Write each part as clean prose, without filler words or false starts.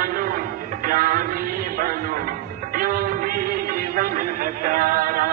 बनो ज्ञानी बनो योगी जीवन है प्यारा।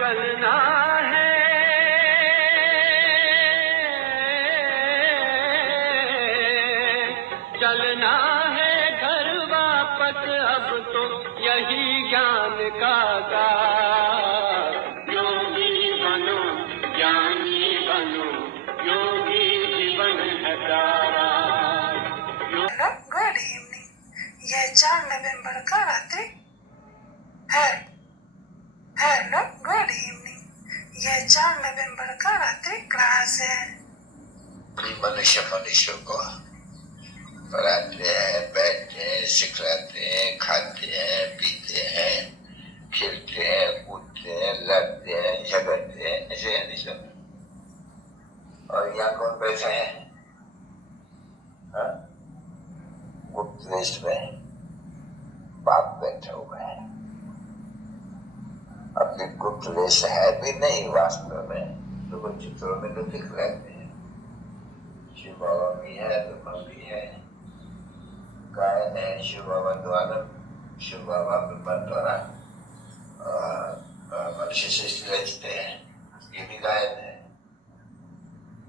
चलना है चलना है घर वापस अब तो यही ज्ञान का सार। योगी बनो ज्ञानी बनो योगी जीवन है प्यारा। Hello, good evening. ये 4 नवंबर का रात्रि है। Hello, good evening. ये 4 नवंबर का रात्रि क्लास है। मनुष्य को पढ़ाते हैं, बैठते हैं, सिखलाते हैं, खाते हैं, पीते हैं, खेलते हैं, कूदते हैं, लड़ते हैं, झगड़ते हैं, ऐसे है नहीं सब। और यहाँ कौन बैठा है? गुप्त देश में बाप बैठा हुआ है। अपनी गुप्त देश है भी नहीं वास्तव में, तो वो चित्रों में तो दिख रहते हैं। शिव बाबा भी है, ब्रह्म भी है, गायन है, शिव बाबा द्वारा, शिव बाबा ब्रह्म द्वारा मनुष्य सृष्टि रचते हैं, ये भी गायन है।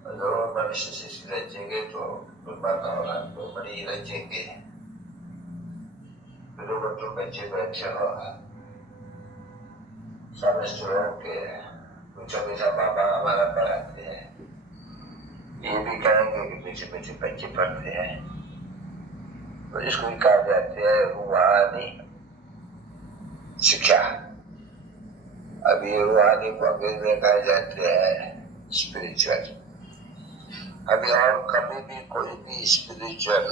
जरूर मनुष्य सृष्टि रचेंगे तो ब्रह्मा द्वारा तो बड़ी रचेंगे। फिर वो तो बच्चे बैठे हो समझो के पूछा बाबा हमारा पढ़ाते हैं, ये भी कहेंगे कि पीछे पीछे बच्चे पढ़ते हैं। तो इसको ही कहा जाते हैं रूहानी शिक्षा। अब ये रूहानी को अंग्रेजी में कहा जाते हैं स्पिरिचुअल। अभी और कभी भी कोई भी स्पिरिचुअल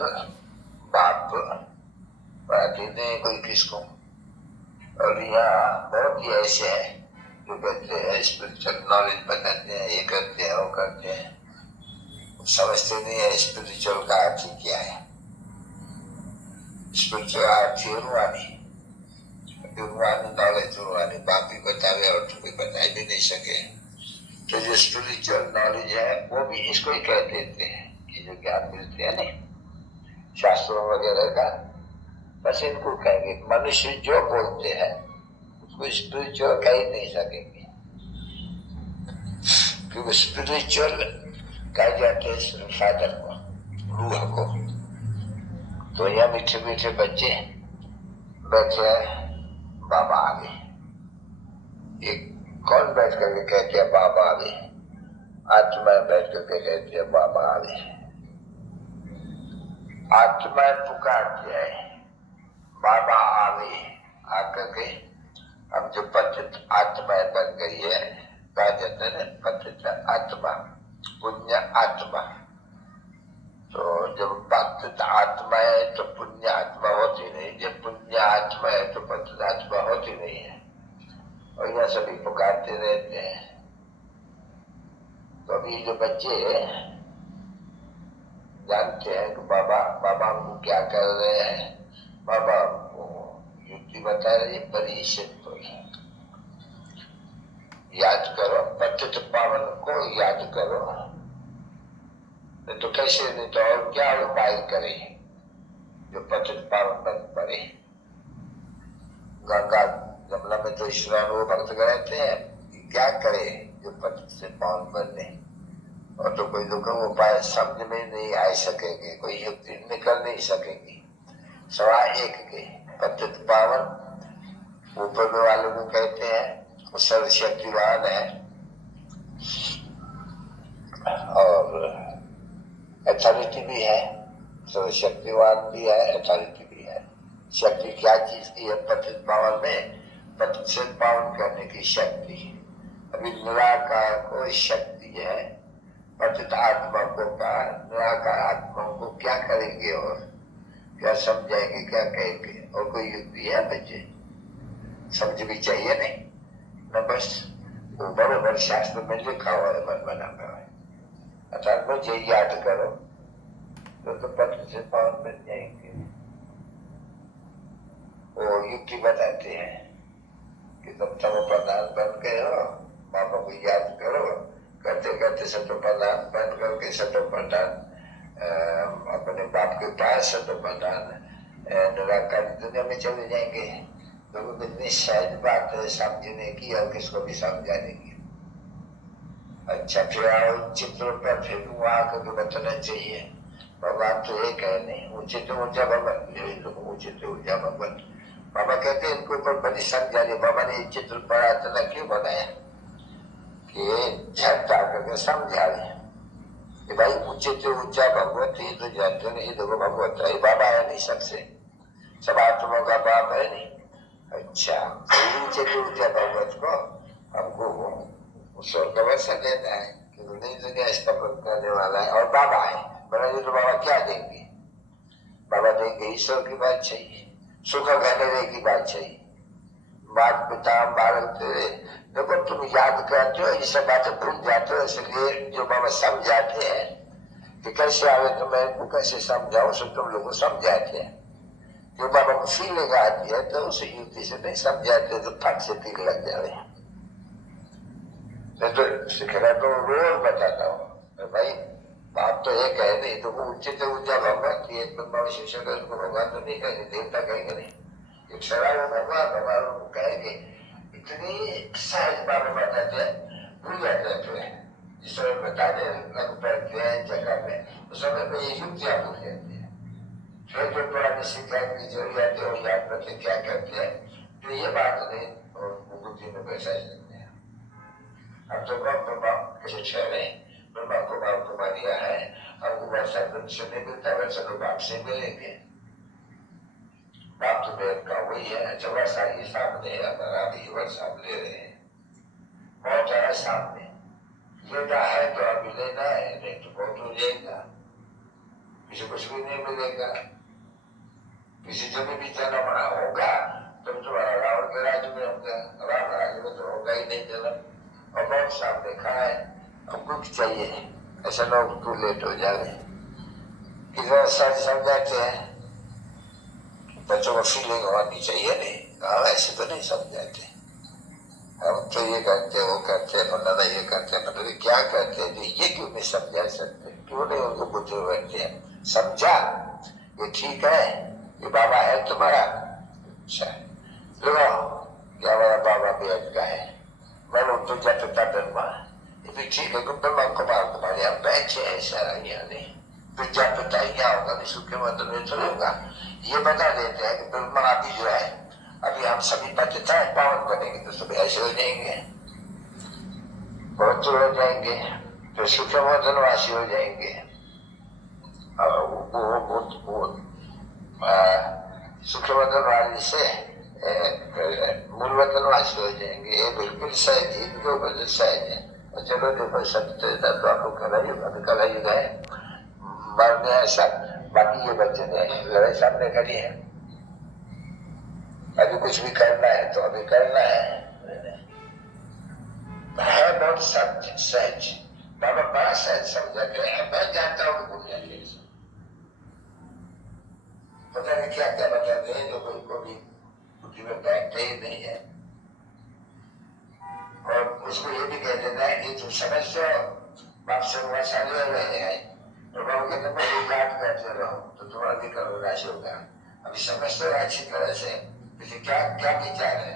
बात पढ़ाती नहीं कोई किसको। और यहाँ बहुत ही ऐसे हैं जो कहते हैं स्पिरिचुअल नॉलेज बताते हैं, ये करते हैं, वो करते हैं, समझते नहीं है स्पिरिचुअल का अर्थ क्या है। स्पिरिचुअल अर्थ है रूहानी नॉलेज, रूहानी बाप भी बतावे और कोई बता भी नहीं सके। तो जो स्पिरिचुअल नॉलेज है वो भी इसको ही कह देते हैं। ये जो ज्ञान मिलते हैं नहीं शास्त्रों वगैरह का, बस इनको कहेंगे। मनुष्य जो बोलते हैं उसको स्पिरिचुअल कह ही नहीं सकेंगे, क्योंकि स्पिरिचुअल कह जाते हैं फादर को, रूह को। तो यहाँ मीठे मीठे बच्चे बैठे बाबा आगे। ये कौन बैठ करके कहते हैं बाबा आगे? आत्मा बैठ करके कहते हैं बाबा आगे। आत्मा पुकारते हैं बाबा आवे आकर के। हम जो पतित आत्मा बन गई है, कहा जाता है पतित आत्मा, पुण्य आत्मा। तो जब पतित आत्मा है तो पुण्य आत्मा होती नहीं, जब पुण्य आत्मा है तो पतित आत्मा होती नहीं है। और यह सभी पुकारते रहते हैं। तो अभी जो बच्चे जानते हैं कि बाबा हमको क्या कर रहे हैं, बाबा हमको युक्ति बता रही है, बड़ी सिंपल है। याद करो, पतित पावन को याद करो। नहीं तो कैसे, नहीं तो और क्या उपाय करे जो पतित पावन बन पड़े। गंगा जमुना में तो ईश्वर वो भक्त रहते हैं, क्या करे जो पतित से पावन बने। और तो कोई लोग उपाय समझ में नहीं आ सकेंगे, कोई युक्ति निकल नहीं सकेगी। सवा एक के पतित पावन ऊपर में वालों को कहते हैं, वो सर्वशक्तिवान है और अथॉरिटी भी है। सर्वशक्तिवान भी है, अथॉरिटी भी है। शक्ति क्या चीज की है पतित पावन में? पतित से पावन करने की शक्ति। अभी निराकार कोई शक्ति है पतित आत्मा को का निराकार आत्माओं को क्या करेंगे और क्या समझाएंगे, क्या कहेंगे? और कोई युक्ति है बच्चे? समझ भी चाहिए नहीं न, बस वो बरोबर शास्त्र में लिखा हुआ है, मन बना हुआ है। अर्थात मुझे याद करो तो पत्र से पावन बन जाएंगे। वो युक्ति बताते हैं कि तुम तमो प्रधान बन गए हो, पापा को याद करो, करते करते सतो प्रधान बन करके सतो प्रधान अपने बाप के पास सतो प्रधान निराकार दुनिया में चले जाएंगे। तो वो इतनी सहज बात है समझने की और किसको भी समझाने की। अच्छा, फिर आओ चित्रों पर, फिर वहां को बताना चाहिए भगवान तो एक है नहीं, उचित ऊर्जा भगवान, उचित ऊर्जा भगवान। बाबा कहते हैं इनको ऊपर बड़ी समझा रही। बाबा ने चित्र बड़ा इतना क्यों बनाया कि झटका करके समझा रहे कि भाई उचित ऊर्जा भगवत ही तो जानते नहीं, देखो भगवत है, बाबा है नहीं सबसे, सब आत्माओं का बाप है नहीं। अच्छा, उचित ऊर्जा भगवत को हमको स्वर्गवश देना है कि नहीं दुनिया इसका करने वाला है और बाबा है। बोला तो बाबा क्या देंगे? बाबा देंगे ईश्वर की बात चाहिए, सुख घनेरे की बात चाहिए, माता पिता बालक तेरे। देखो तुम याद करते हो, ये सब बातें भूल जाते हो, इसलिए जो बाबा समझाते हैं कि कैसे आवे तो मैं इनको कैसे समझाऊं, सो तुम लोग को समझाते हैं। जो बाबा को फीलिंग आती है तो उसे युक्ति से नहीं समझाते तो फट से फील लग जाए। तो सिखला तो रोज बताता हूँ भाई बाप तो एक है नहीं, तो वो उचित ऊर्जा भगवान की एक शिक्षक उसको भगवान तो नहीं कहेंगे, देवता कहेंगे नहीं, एक सरा भगवान भगवान को कहेंगे। इतनी सहज बाबा बताते हैं, भूल जाते हैं। जिस समय बताने लग पड़ते हैं जगह में, उस समय में ये युक्तियां भूल जाती है। फिर जो पुरानी शिकायत की जरूरत है वो याद रखे क्या करते हैं, तो ये बात नहीं और बुद्धि में बैठा सकते हैं। अब तो ब्रह्मा कैसे ठहरे, ब्रह्मा कुमार कुमारिया है, और वो वैसा से नहीं मिलता, वैसा तो बाप से मिलेंगे। बाप तो मेरे का वही है। अच्छा, वैसा ही सामने है, हमारा भी वैसा ले रहे हैं, बहुत है सामने। लेना है तो अभी लेना है, नहीं तो बहुत हो जाएगा, किसी कुछ भी नहीं मिलेगा। किसी जगह भी जन्म होगा तो तुम्हारा रावण के राज्य में होगा, राम राज्य में तो होगा ही नहीं जन्म। और बहुत साफ देखा है, अब कुछ चाहिए ऐसा लोग तू लेट हो जाए। किसी सच समझाते हैं, बच्चों को फीलिंग होनी चाहिए नहीं, हाँ ऐसे तो नहीं समझाते। हम तो ये करते वो करते, मतलब ये करते, मतलब क्या करते हैं, ये क्यों नहीं समझा सकते? क्यों नहीं उनको बुद्धि बैठते हैं? समझा ये ठीक है, ये बाबा है तुम्हारा। अच्छा लो, क्या हमारा बाबा भी का है, मैं तो जटता ब्रह्मा, ये भी ठीक है। ब्रह्मा कुमार तुम्हारे यहाँ बैठे है सारा, यहाँ नहीं फिर जटता यहाँ होगा, विश्व के मतलब में तो होगा। ये बता देते हैं कि ब्रह्मा अभी जो है, अभी हम सभी पतित हैं, पावन बनेंगे तो सभी ऐसे हो जाएंगे, बहुत हो जाएंगे, तो सुख धनवासी हो जाएंगे। सुखवदन वाली से मूलवतनवासी हो जाएंगे। ये बिल्कुल सहज, इनको बिल्कुल सहज है। और चलो देखो सत्य तो आपको कला युग है, मरने है सब, बाकी ये बच्चे ने लड़ाई सामने करी है। अभी कुछ भी करना है तो अभी करना है बहुत सत्य सहज। बाबा बड़ा सहज समझाते हैं, मैं जानता हूँ भूल जाते हैं, पता नहीं क्या क्या बताते हैं जो कोई को भी बुद्धि में बैठते ही नहीं है। और उसको ये भी कह देना है कि तुम समझते हो बाप से वैसा नहीं हो रहे हैं, तो बाबा कहते मैं याद करते रहो तो तुम्हारा भी करो राशि होगा। अभी समझते हो अच्छी तरह से क्या क्या विचार है,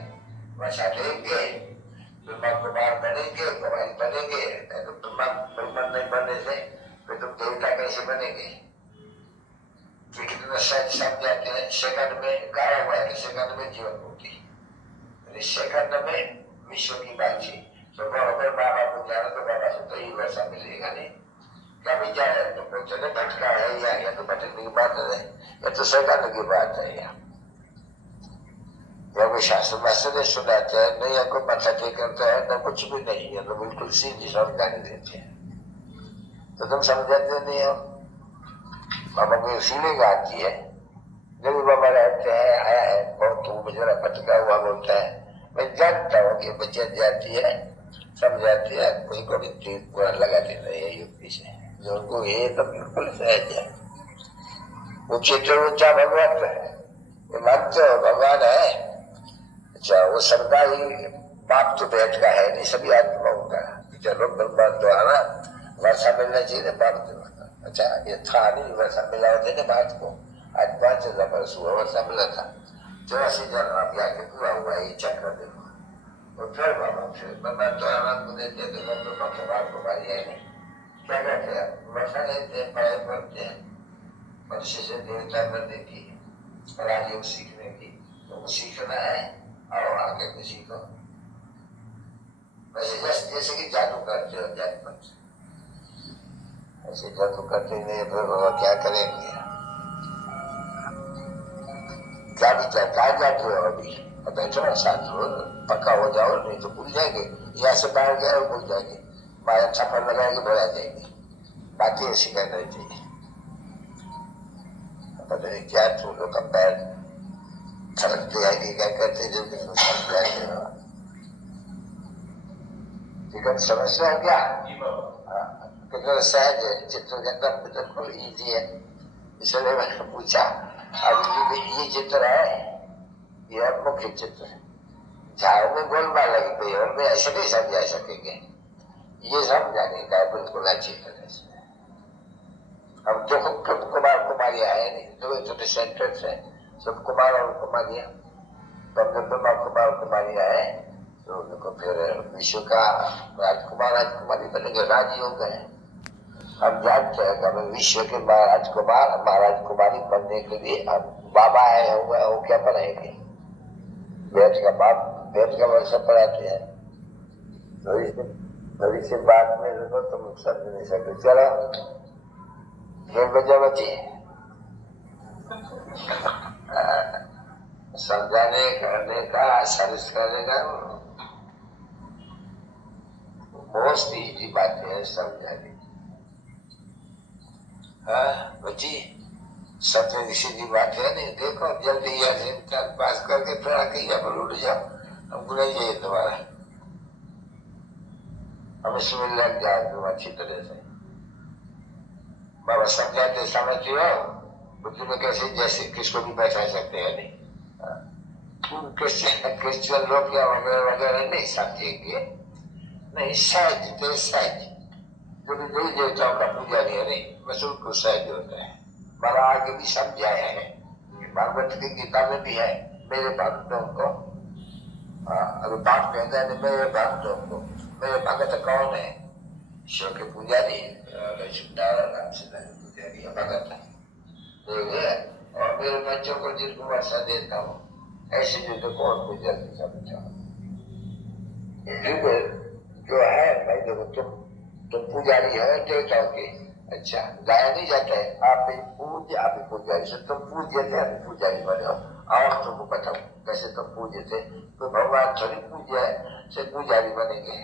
वैसा देंगे ब्रह्मा कुमार बनेंगे, कुमारी बनेंगे। तो ब्रह्मा नहीं बनने से फिर तुम देवता कैसे बनेंगे? तो कितना सच समझाते हैं, सेकंड में गायब हुआ है कि सेकंड में जीवन मुक्ति, सेकंड में विश्व की बातचीत। तो अगर बाबा को जाना तो बाबा से तो ही वैसा मिलेगा नहीं। क्या विचार है, तो चले भटका है या तो भटकने की बात है, या तो सेकंड की बात है, या कोई शास्त्र मास्टर ने सुनाते हैं, नहीं या कोई मथा करता है, न कुछ भी नहीं है, तो बिल्कुल सीधी समझाने देते हैं। तो तुम समझाते नहीं हो। बाबा को फीलिंग आती है, जब बाबा रहते हैं आया है बहुत तो बेचारा भटका हुआ बोलता है, मैं जानता हूँ कि बच्चे जाती है समझाती है, कोई को भी तीर पूरा लगाती नहीं है युक्ति से, जो उनको ये तो बिल्कुल सहज है। वो चित्र ऊंचा भगवत है, ये मानते हो भगवान है। अच्छा वो सबका ही बाप तो बैठ का है नहीं, सभी आत्माओं का। चलो ब्रह्मा द्वारा वर्षा मिलना चाहिए ना बाप द्वारा। अच्छा ये था नहीं वर्षा मिला होते ना बात को, आज 5,000 वर्ष हुआ वर्षा मिला था, 84 जन आप जाके पूरा हुआ ये चक्र देखो। और फिर बाबा फिर ब्रह्मा द्वारा को देते थे ब्रह्मा के बाप को मारी है नहीं, क्या कहते हैं वर्षा देते हैं, पढ़ाई पढ़ते हैं मनुष्य से देवता करने की, राजयोग सीखने की, तो सीखना है और आगे किसी को वैसे जैसे कि जादू करते हो जानपन से, ऐसे जादू करते नहीं फिर क्या करेंगे, क्या विचार कहा जाते हो अभी बैठो शांत हो पक्का हो जाओ, नहीं तो भूल जाएंगे। यहाँ से बाहर गए और भूल जाएंगे, बाहर छप्पर लगाएंगे भुला जाएंगे, बाकी ऐसी कहना चाहिए। पता नहीं क्या तुम लोग का पैर थरकते आएंगे क्या कहते जल्दी समझ जाएंगे। ठीक है समझ रहे हो क्या? कितना सहज है चित्र के अंदर बिल्कुल ईजी है, इसलिए मैंने पूछा। अब ये चित्र है, ये मुख्य चित्र है, झाड़ में गोलमाल लगी गई और मैं ऐसे नहीं समझा सकेंगे, ये समझाने का बिल्कुल अच्छी तरह से। अब जो कुमार कुमारियां है नहीं, जो छोटे सेंटर्स है सब कुमार और कुमारियां, तो कुमार कुमारियां है तो उनको फिर विश्व का राजकुमार राजकुमारी बनेंगे, राजयोग है। हम जानते हैं कि विश्व के राजकुमार महाराज कुमारी बनने के लिए अब बाबा आए हुए वो क्या पढ़ाएंगे, वेद का बाप वेद का वर्ष पढ़ाते हैं, तो इसी बात में देखो तुम समझ नहीं सकते। चलो ये बजा बची समझाने करने का सर्विस करने का मोस्ट ईजी बात है समझाने। हाँ बची सबसे सीधी बात है नहीं, देखो जल्दी यहाँ पास करके फिर आके यहाँ पर उठ जाओ, हमको नहीं चाहिए तुम्हारा, हम इसमें लग जाओ तुम अच्छी तरह से। बाबा समझाते समझते हो बुद्धि में कैसे जैसे किसको भी बैठा सकते हैं नहीं, क्रिश्चियन लोग या वगैरह वगैरह नहीं समझेंगे, नहीं सहज थे सहज, जो भी देवी देवताओं का पुजारी है नहीं बस उनको सहज होता है। बाबा आगे भी समझाया है, भागवत की गीता में भी है, मेरे भक्तों को अभी पाठ कहता है मेरे भक्तों को, मेरे भगत कौन है, शिव के पुजारी पुजारी भगत है और मेरे बच्चों को जिनको वर्षा देता हूँ ऐसे जो कौन पुजारी समझा जो है भाई देखो तुम पुजारी हो देवताओं के। अच्छा गाया नहीं जाता है आप पूज्य आप पुजारी से, तुम पूज्य थे आप पुजारी बने हो, और तुमको बताओ कैसे तुम पूज्य थे, तो भगवान थोड़ी पूज्य से पुजारी बनेंगे,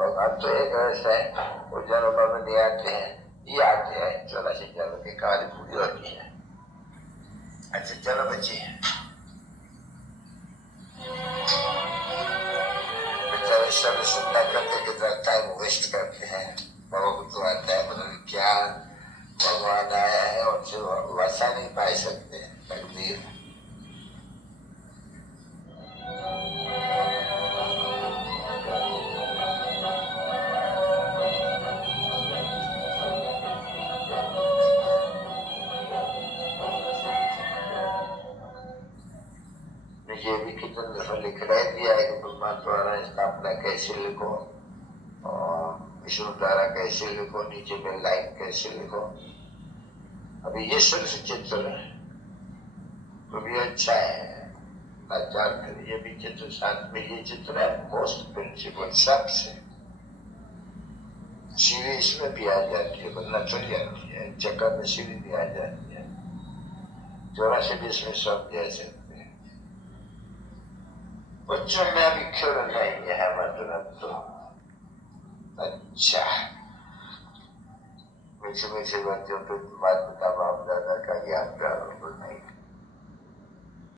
भगवान तो एक ऐसा है वो जन्म में नहीं आते हैं, ये आते हैं 84 जन्म की कार्य पूरी होती है। अच्छा चलो बच्चे बेचारे चिंता करते कितना टाइम वेस्ट करते हैं, बाबा को तो आता है मतलब क्या भगवान आया है और जो वर्षा नहीं पा सकते तकदीर। ये भी कितने दफा लिख रहे दिया है कि ब्रह्मा द्वारा स्थापना कैसे लिखो और विष्णु द्वारा कैसे लिखो, नीचे में लाइन कैसे लिखो। अभी ये सिर्फ चित्र है तो भी अच्छा है, ये भी चित्र साथ में ये चित्र है मोस्ट प्रिंसिपल सबसे सीढ़ी इसमें भी आ जाती है, बदला चल जाती है, चक्कर में सीढ़ी भी आ जाती है, 84 भी इसमें सब जैसे बच्चों में अभी खेल नहीं है मतलब तो। अच्छा मीठे मीठे बच्चों पे माता पिता बाप दादा का ज्ञान